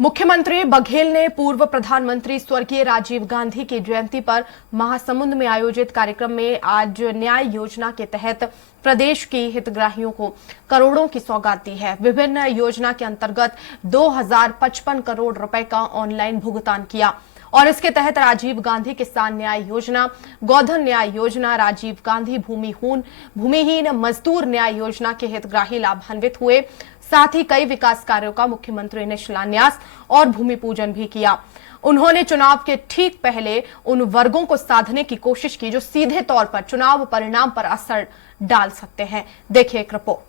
मुख्यमंत्री बघेल ने पूर्व प्रधानमंत्री स्वर्गीय राजीव गांधी की जयंती पर महासमुंद में आयोजित कार्यक्रम में आज न्याय योजना के तहत प्रदेश की हितग्राहियों को करोड़ों की सौगात दी है। विभिन्न योजना के अंतर्गत 2055 करोड़ रुपए का ऑनलाइन भुगतान किया और इसके तहत राजीव गांधी किसान न्याय योजना, गोधन न्याय योजना, राजीव गांधी भूमिहीन मजदूर न्याय योजना के हितग्राही लाभान्वित हुए। साथ ही कई विकास कार्यों का मुख्यमंत्री ने शिलान्यास और भूमि पूजन भी किया। उन्होंने चुनाव के ठीक पहले उन वर्गों को साधने की कोशिश की जो सीधे तौर पर चुनाव परिणाम पर असर डाल सकते हैं। देखिए एक रिपोर्ट।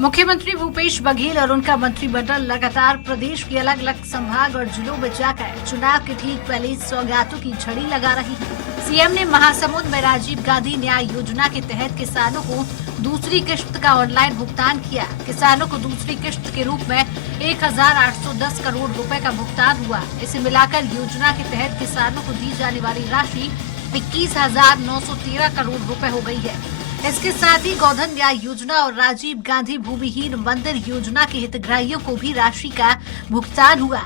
मुख्यमंत्री भूपेश बघेल और उनका मंत्रिमंडल लगातार प्रदेश के अलग अलग संभाग और जिलों में जाकर चुनाव के ठीक पहले सौगातों की झड़ी लगा रही है। सीएम ने महासमुंद में राजीव गांधी न्याय योजना के तहत किसानों को दूसरी किश्त का ऑनलाइन भुगतान किया। किसानों को दूसरी किश्त के रूप में 1810 करोड़ रुपए का भुगतान हुआ। इसे मिलाकर योजना के तहत किसानों को दी जाने वाली राशि 21,913 करोड़ रुपए हो गई है। इसके साथ ही गोधन न्याय योजना और राजीव गांधी भूमिहीन मंदिर योजना के हितग्राहियों को भी राशि का भुगतान हुआ।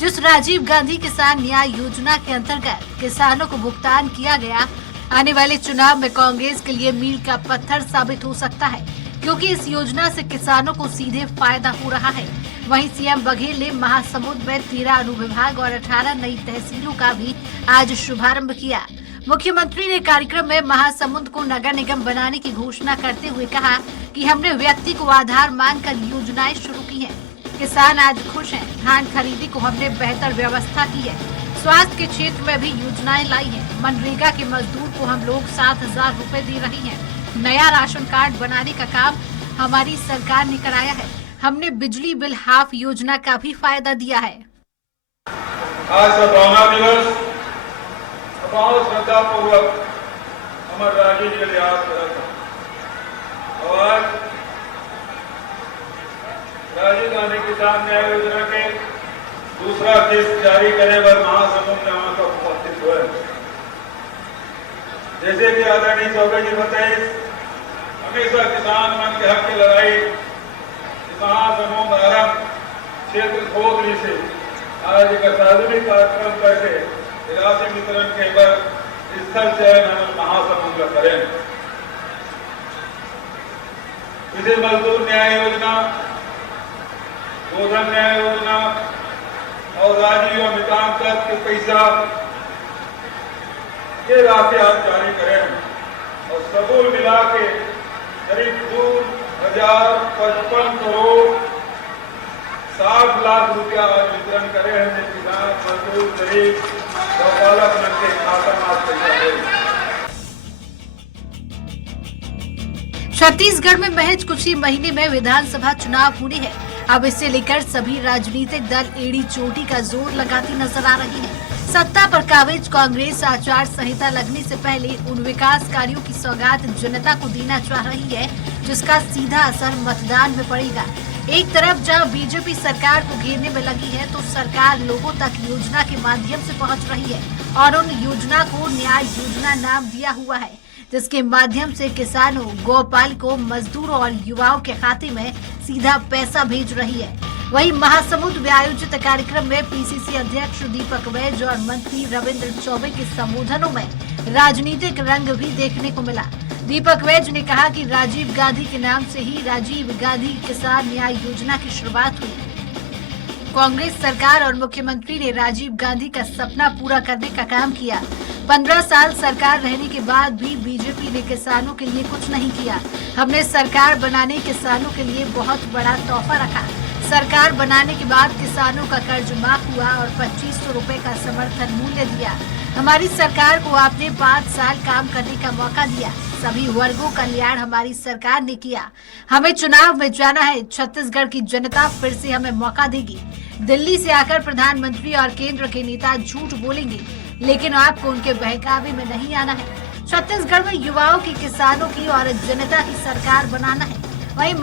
जिस राजीव गांधी किसान न्याय योजना के अंतर्गत किसानों को भुगतान किया गया, आने वाले चुनाव में कांग्रेस के लिए मील का पत्थर साबित हो सकता है, क्योंकि इस योजना से किसानों को सीधे फायदा हो रहा है। वहीं सीएम बघेल ने महासमुंद में 13 अनुविभाग और 18 नई तहसीलों का भी आज शुभारंभ किया। मुख्यमंत्री ने कार्यक्रम में महासमुंद को नगर निगम बनाने की घोषणा करते हुए कहा कि हमने व्यक्ति को आधार मानकर योजनाएं शुरू की हैं। किसान आज खुश हैं। धान खरीदी को हमने बेहतर व्यवस्था की है। स्वास्थ्य के क्षेत्र में भी योजनाएं लाई हैं। मनरेगा के मजदूर को हम लोग 7,000 रुपए दे रहे हैं। नया राशन कार्ड बनाने का काम हमारी सरकार ने कराया है। हमने बिजली बिल हाफ योजना का भी फायदा दिया है। आज सद्भावना दिवस बहुत श्रद्धा पूर्वक अमर राजीव जी को याद करा था और आज राजीव गांधी किसान न्याय योजना के दूसरा किस्त जारी करने पर महासमुंद में वहां का उपस्थित हुए। जैसे कि आदरणीय चौबे जी बताए, हमेशा किसान मन के हक की लड़ाई महासमुंद आरंभ क्षेत्र खोदरी से आज एक सार्वजनिक कार्यक्रम करके राशि वितरण के बाद स्थल चयन हम महासमुंद का करें। इसे मजदूर न्याय योजना, गोधन न्याय योजना और राजीव अमिताभ तक के पैसा ये राशि आप जारी करें और सबूल मिला के करीब 2,055 करोड़ 60 लाख रुपया आज वितरण करे हैं। किसान मजदूर गरीब गौपालक मन के खाता में छत्तीसगढ़ में महज कुछ ही महीने में विधानसभा चुनाव होने हैं। अब इसे लेकर सभी राजनीतिक दल एड़ी चोटी का जोर लगाती नजर आ रही है। सत्ता पर काबिज कांग्रेस आचार संहिता लगने से पहले उन विकास कार्यों की सौगात जनता को देना चाह रही है जिसका सीधा असर मतदान में पड़ेगा। एक तरफ जहां बीजेपी सरकार को घेरने में लगी है तो सरकार लोगों तक योजना के माध्यम से पहुंच रही है और उन योजना को न्याय योजना नाम दिया हुआ है, जिसके माध्यम से किसानों, गौपालकों, मजदूरों और युवाओं के खाते में सीधा पैसा भेज रही है। वहीं महासमुंद में आयोजित कार्यक्रम में पीसीसी अध्यक्ष दीपक वैज और मंत्री रविंद्र चौबे के संबोधनों में राजनीतिक रंग भी देखने को मिला। दीपक वैज ने कहा कि राजीव गांधी के नाम से ही राजीव गांधी किसान न्याय योजना की शुरुआत हुई। कांग्रेस सरकार और मुख्यमंत्री ने राजीव गांधी का सपना पूरा करने का काम किया। 15 साल सरकार रहने के बाद भी बीजेपी ने किसानों के लिए कुछ नहीं किया। हमने सरकार बनाने किसानों के लिए बहुत बड़ा तोहफा रखा। सरकार बनाने के बाद किसानों का कर्ज माफ हुआ और 2500 रुपए का समर्थन मूल्य दिया। हमारी सरकार को आपने 5 साल काम करने का मौका दिया। सभी वर्गों का कल्याण हमारी सरकार ने किया। हमें चुनाव में जाना है। छत्तीसगढ़ की जनता फिर से हमें मौका देगी। दिल्ली से आकर प्रधानमंत्री और केंद्र के नेता झूठ बोलेंगे, लेकिन आपको उनके बहकावे में नहीं आना है। छत्तीसगढ़ में युवाओं की, किसानों की और जनता की सरकार बनाना है। वहीं